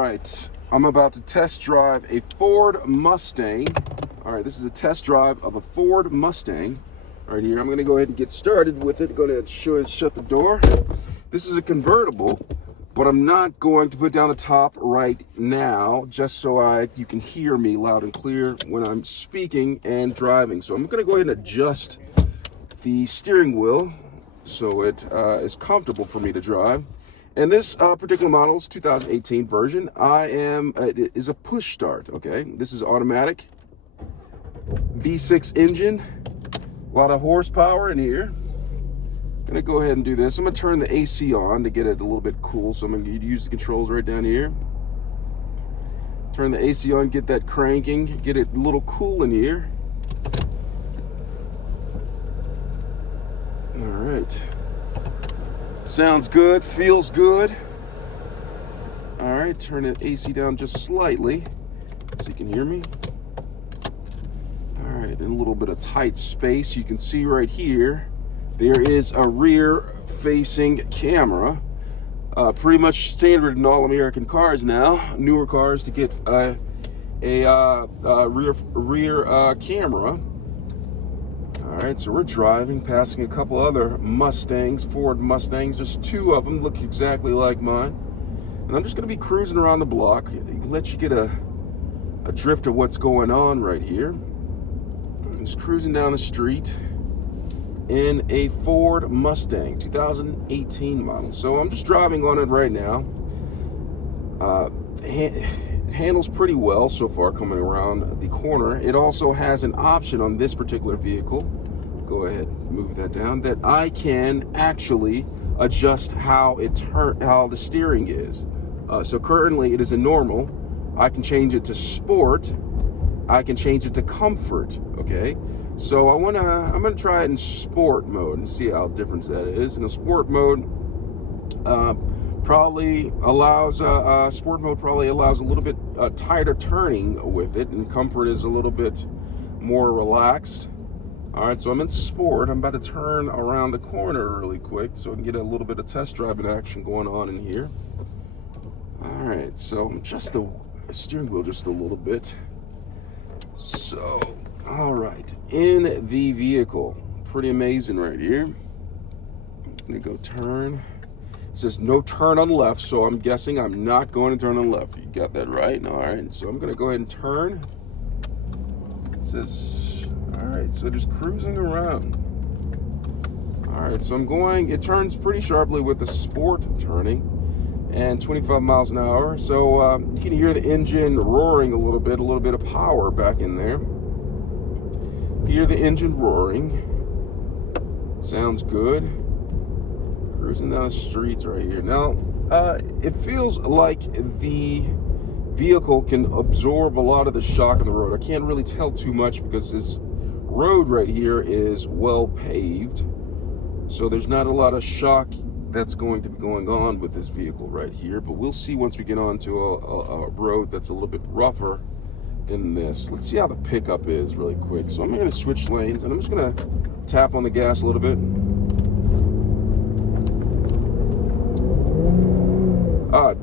right, I'm about to test drive a Ford Mustang. All right, this is a test drive of a Ford Mustang. Right here, I'm gonna go ahead and get started with it. Go ahead and shut the door. This is a convertible, but I'm not going to put down the top right now, just so you can hear me loud and clear when I'm speaking and driving. So I'm gonna go ahead and adjust the steering wheel so it is comfortable for me to drive. And this particular model is 2018 version. It is a push start, okay? This is automatic, V6 engine, a lot of horsepower in here. I'm gonna go ahead and do this. I'm gonna turn the AC on to get it a little bit cool. So I'm gonna use the controls right down here. Turn the AC on, get that cranking, get it a little cool in here. All right. Sounds good, feels good. All right, turn the AC down just slightly so you can hear me. All right, in a little bit of tight space, you can see right here, there is a rear-facing camera. Pretty much standard in all American cars now, newer cars to get a rear camera. All right, so we're driving, passing a couple other Mustangs, Ford Mustangs, just two of them look exactly like mine. And I'm just gonna be cruising around the block, let you get a drift of what's going on right here. I'm just cruising down the street in a Ford Mustang, 2018 model. So I'm just driving on it right now. It handles pretty well so far coming around the corner. It also has an option on this particular vehicle. Go ahead, move that down. That I can actually adjust how the steering is. So currently it is a normal. I can change it to sport. I can change it to comfort. Okay. So I'm gonna try it in sport mode and see how different that is. In a sport mode, sport mode probably allows a little bit tighter turning with it, and comfort is a little bit more relaxed. All right, so I'm in sport. I'm about to turn around the corner really quick so I can get a little bit of test driving action going on in here. All right, so just the steering wheel just a little bit. So, all right, in the vehicle, pretty amazing right here. I'm gonna go turn. It says no turn on the left, so I'm guessing I'm not going to turn on the left. You got that right? All right, so I'm gonna go ahead and turn. It says, all right, so just cruising around. All right, so it turns pretty sharply with the sport turning and 25 miles an hour. So you can hear the engine roaring a little bit of power back in there. Hear the engine roaring. Sounds good. Cruising down the streets right here. Now, it feels like the vehicle can absorb a lot of the shock on the road. I can't really tell too much because this road right here is well paved. So there's not a lot of shock that's going to be going on with this vehicle right here. But we'll see once we get onto a road that's a little bit rougher than this. Let's see how the pickup is really quick. So I'm going to switch lanes and I'm just going to tap on the gas a little bit.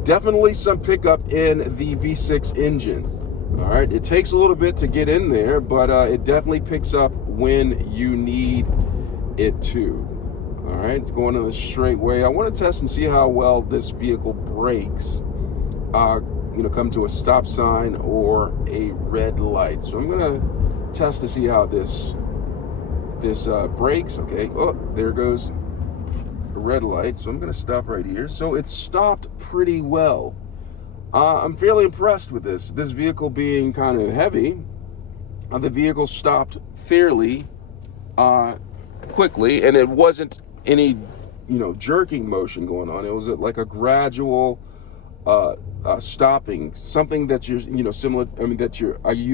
Definitely some pickup in the V6 engine. All right, it takes a little bit to get in there, but it definitely picks up when you need it to. All right, going on the straightway. I want to test and see how well this vehicle brakes. Come to a stop sign or a red light. So I'm gonna test to see how this brakes. Okay, oh, there goes a red light. So I'm gonna stop right here. So it stopped pretty well. I'm fairly impressed with this vehicle being kind of heavy. The vehicle stopped fairly quickly, and it wasn't any jerking motion going on. It was like a gradual stopping, something that you're similar. I mean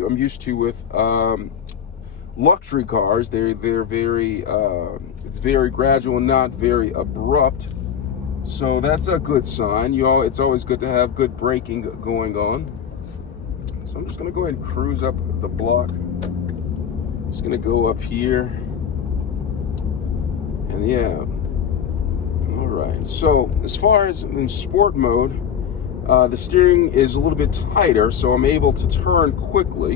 I'm used to with luxury cars. They're very it's very gradual, not very abrupt. So that's a good sign. It's always good to have good braking going on. So I'm just gonna go ahead and cruise up the block. Just gonna go up here, and yeah. All right. So as far as in sport mode, The steering is a little bit tighter, so I'm able to turn quickly.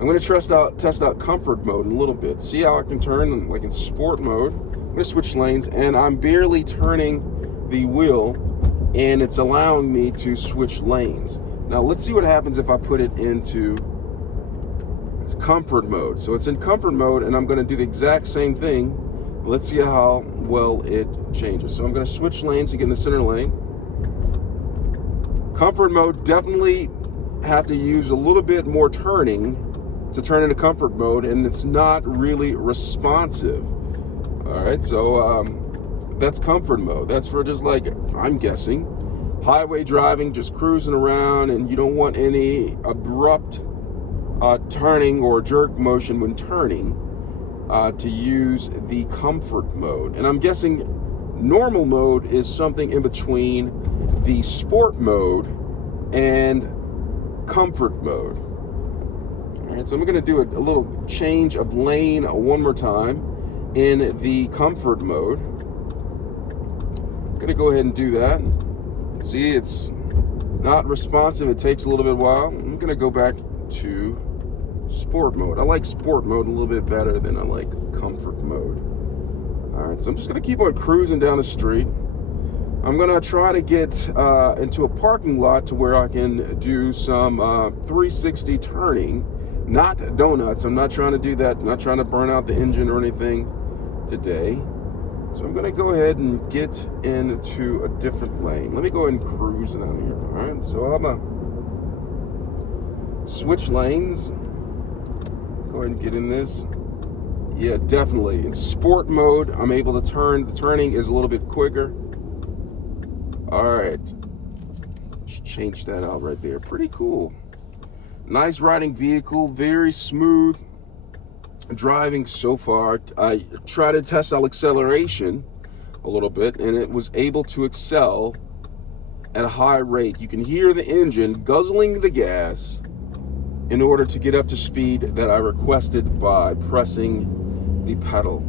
I'm going to test out comfort mode in a little bit. See how I can turn like in sport mode. I'm going to switch lanes, and I'm barely turning the wheel, and it's allowing me to switch lanes. Now let's see what happens if I put it into comfort mode. So it's in comfort mode, and I'm going to do the exact same thing. Let's see how well it changes. So I'm going to switch lanes and get in the center lane. Comfort mode, definitely have to use a little bit more turning to turn into comfort mode, and it's not really responsive. All right, so that's comfort mode. That's for just like, I'm guessing, highway driving, just cruising around, and you don't want any abrupt turning or jerk motion when turning, to use the comfort mode. And I'm guessing normal mode is something in between the sport mode and comfort mode. All right, so I'm going to do a little change of lane one more time in the comfort mode. I'm going to go ahead and do that. See, it's not responsive. It takes a little bit while. I'm going to go back to sport mode. I like sport mode a little bit better than I like comfort mode. All right, so I'm just going to keep on cruising down the street. I'm going to try to get into a parking lot to where I can do some 360 turning. Not donuts. I'm not trying to do that. I'm not trying to burn out the engine or anything today. So I'm going to go ahead and get into a different lane. Let me go ahead and cruise down here. All right. So I'm going to switch lanes. Go ahead and get in this. Yeah, definitely. In sport mode, I'm able to turn. The turning is a little bit quicker. All right. Let's change that out right there. Pretty cool. Nice riding vehicle, very smooth driving so far. I tried to test out acceleration a little bit, and it was able to excel at a high rate. You can hear the engine guzzling the gas in order to get up to speed that I requested by pressing the pedal.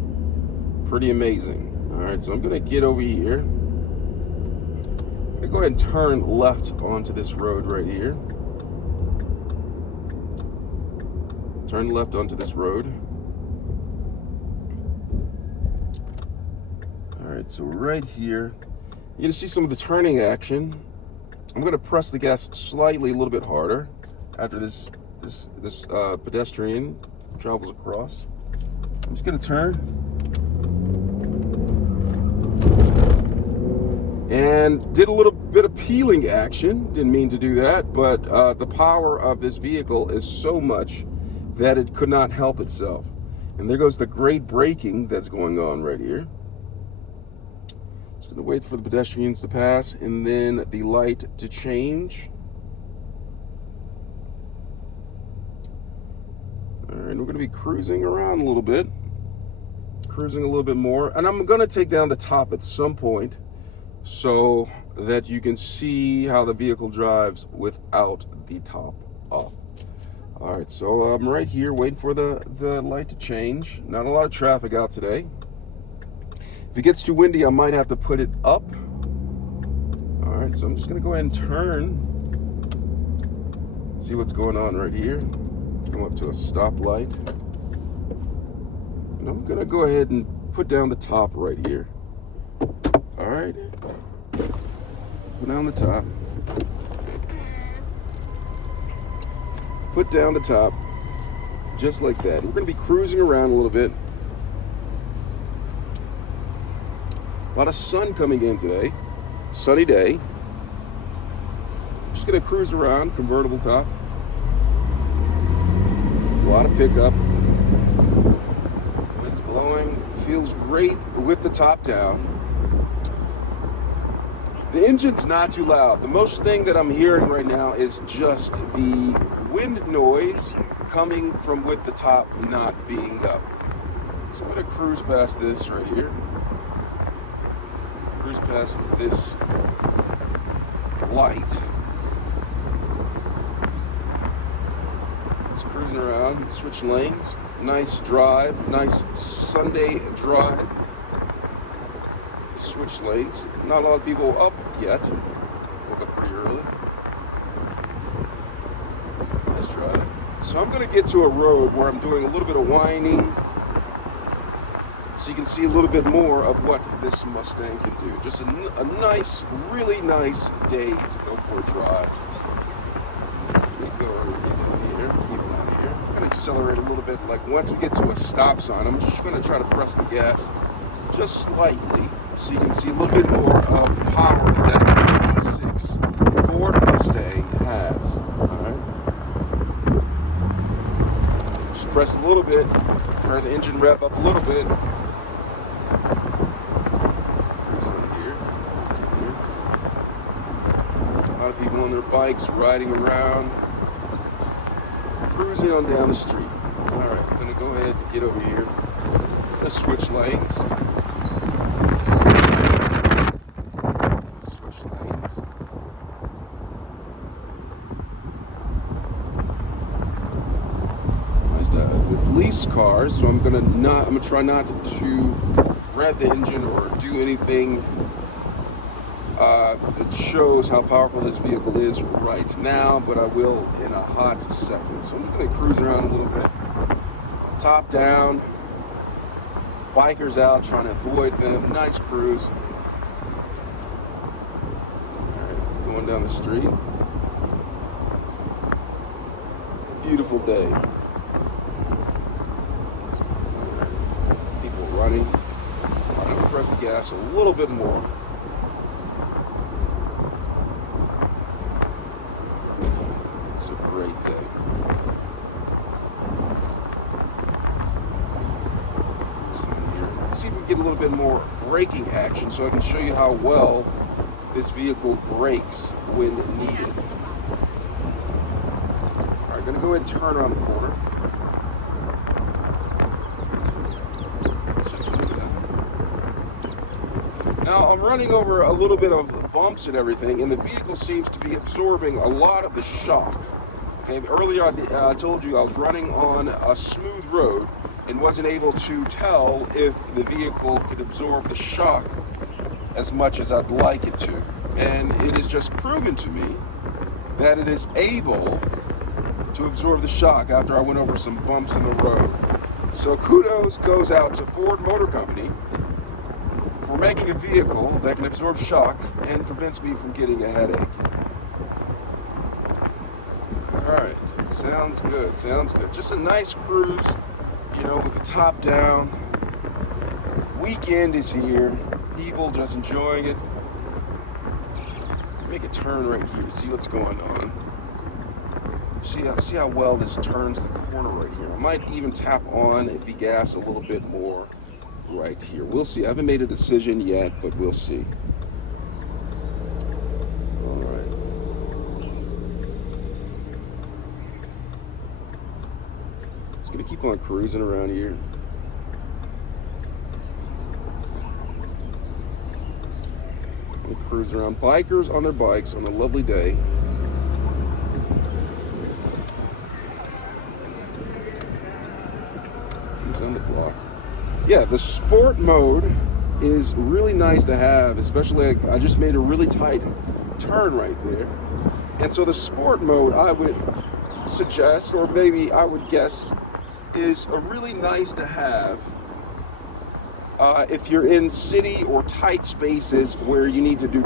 Pretty amazing. All right, so I'm going to get over here. I'm going to go ahead and turn left onto this road right here. Turn left onto this road. All right, so right here, you're gonna see some of the turning action. I'm gonna press the gas slightly a little bit harder after this pedestrian travels across. I'm just gonna turn. And did a little bit of peeling action. Didn't mean to do that, but the power of this vehicle is so much that it could not help itself. And there goes the great braking that's going on right here. Just gonna wait for the pedestrians to pass and then the light to change. All right, we're gonna be cruising around a little bit. Cruising a little bit more. And I'm gonna take down the top at some point so that you can see how the vehicle drives without the top off. All right, so I'm right here waiting for the light to change. Not a lot of traffic out today. If it gets too windy, I might have to put it up. All right, so I'm just gonna go ahead and turn. See what's going on right here. Come up to a stoplight. And I'm gonna go ahead and put down the top right here. All right, put down the top. Put down the top, just like that. We're gonna be cruising around a little bit. A lot of sun coming in today. Sunny day. Just gonna cruise around, convertible top. A lot of pickup. Wind's blowing, feels great with the top down. The engine's not too loud. The most thing that I'm hearing right now is just the wind noise coming from with the top not being up. So I'm gonna cruise past this right here. Cruise past this light. Just cruising around, switching lanes. Nice drive, nice Sunday drive. Switch lanes. Not a lot of people up yet. Woke up pretty early. Let's try it. So I'm going to get to a road where I'm doing a little bit of winding, so you can see a little bit more of what this Mustang can do. Just a nice, really nice day to go for a drive. I'm going to accelerate a little bit. Like once we get to a stop sign, I'm just going to try to press the gas just slightly so you can see a little bit more of the power that the V6 Ford Mustang has. Alright. Just press a little bit, turn the engine rev up a little bit. A lot of people on their bikes riding around, cruising on down the street. Alright, I'm going to go ahead and get over here. Let's switch lanes. Police cars, so I'm gonna try not to rev the engine or do anything that shows how powerful this vehicle is right now, but I will in a hot second. So I'm just gonna cruise around a little bit, top down, bikers out, trying to avoid them. Nice cruise. All right, going down the street. Beautiful day. Running. I'm going to press the gas a little bit more. It's a great day. Let's see if we can get a little bit more braking action so I can show you how well this vehicle brakes when needed. All right, going to go ahead and turn around the corner. Now I'm running over a little bit of bumps and everything, and the vehicle seems to be absorbing a lot of the shock. Okay, earlier I told you I was running on a smooth road and wasn't able to tell if the vehicle could absorb the shock as much as I'd like it to. And it is just proven to me that it is able to absorb the shock after I went over some bumps in the road. So kudos goes out to Ford Motor Company for making a vehicle that can absorb shock and prevents me from getting a headache. Alright, sounds good, sounds good. Just a nice cruise, you know, with the top down. Weekend is here. People just enjoying it. Make a turn right here, see what's going on. See how well this turns the corner right here. I might even tap on the gas a little bit more right here. We'll see. I haven't made a decision yet, but we'll see. All right. Just gonna keep on cruising around here. We'll cruise around. Bikers on their bikes on a lovely day. Who's on the block? Yeah, the sport mode is really nice to have, especially I just made a really tight turn right there. And so the sport mode I would suggest, or maybe I would guess, is a really nice to have if you're in city or tight spaces where you need to do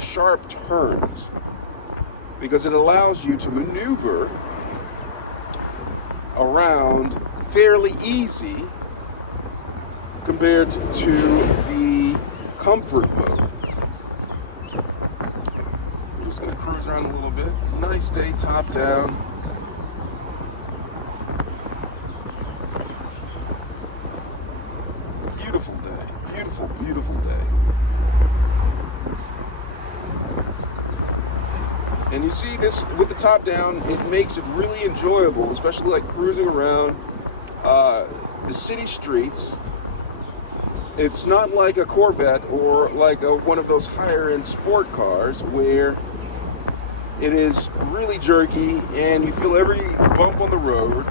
sharp turns, because it allows you to maneuver around fairly easy compared to the comfort mode. We're just going to cruise around a little bit. Nice day, top down. Beautiful day. Beautiful, beautiful day. And you see this with the top down, it makes it really enjoyable, especially like cruising around the city streets. It's not like a Corvette or like one of those higher-end sport cars where it is really jerky and you feel every bump on the road.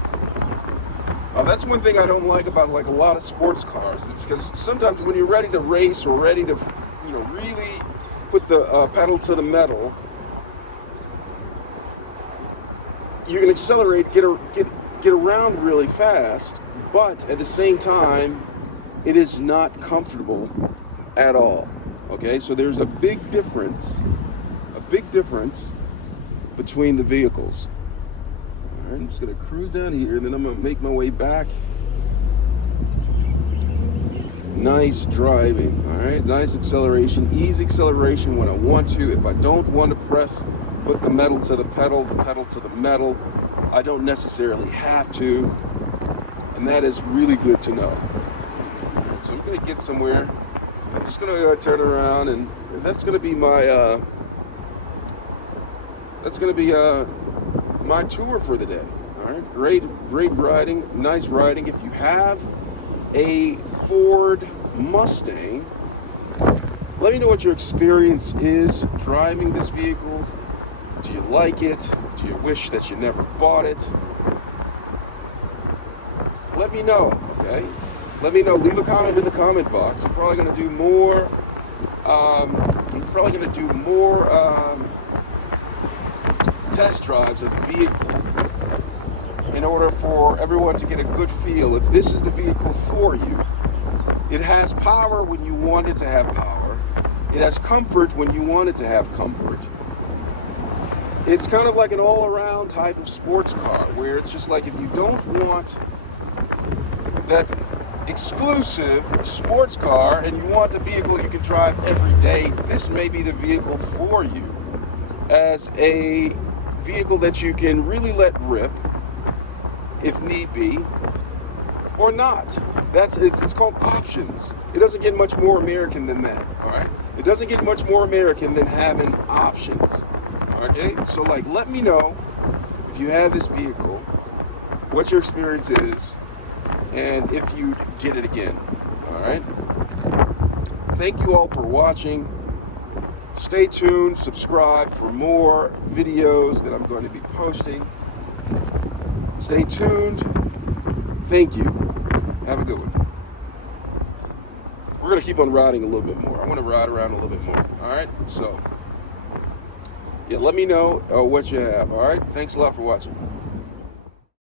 That's one thing I don't like about like a lot of sports cars, is because sometimes when you're ready to race or ready to, you know, really put the pedal to the metal, you can accelerate, get around really fast, but at the same time, it is not comfortable at all. Okay, so there's a big difference between the vehicles. All right, I'm just gonna cruise down here, and then I'm gonna make my way back. Nice driving, all right, nice acceleration, easy acceleration when I want to. If I don't want to put the metal to the pedal to the metal, I don't necessarily have to, and that is really good to know. All right, so I'm gonna get somewhere. I'm just gonna turn around, and that's gonna be my my tour for the day. All right, great riding, nice riding. If you have a Ford Mustang, let me know what your experience is driving this vehicle. Do you like it? Do you wish that you never bought it? Let me know, okay? Let me know. Leave a comment in the comment box. I'm probably going to do more. Test drives of the vehicle in order for everyone to get a good feel if this is the vehicle for you. It has power when you want it to have power. It has comfort when you want it to have comfort. It's kind of like an all-around type of sports car where it's just like, if you don't want that exclusive sports car and you want the vehicle you can drive every day, this may be the vehicle for you, as a vehicle that you can really let rip if need be, or not. It's called options. It doesn't get much more American than that. All right, it doesn't get much more American than having options. Okay, so like, let me know if you have this vehicle, what your experience is, and if you get it again. All right, thank you all for watching. Stay tuned, subscribe for more videos that I'm going to be posting. Stay tuned. Thank you. Have a good one. We're going to keep on riding a little bit more. I want to ride around a little bit more. All right, so yeah, let me know what you have. All right, thanks a lot for watching.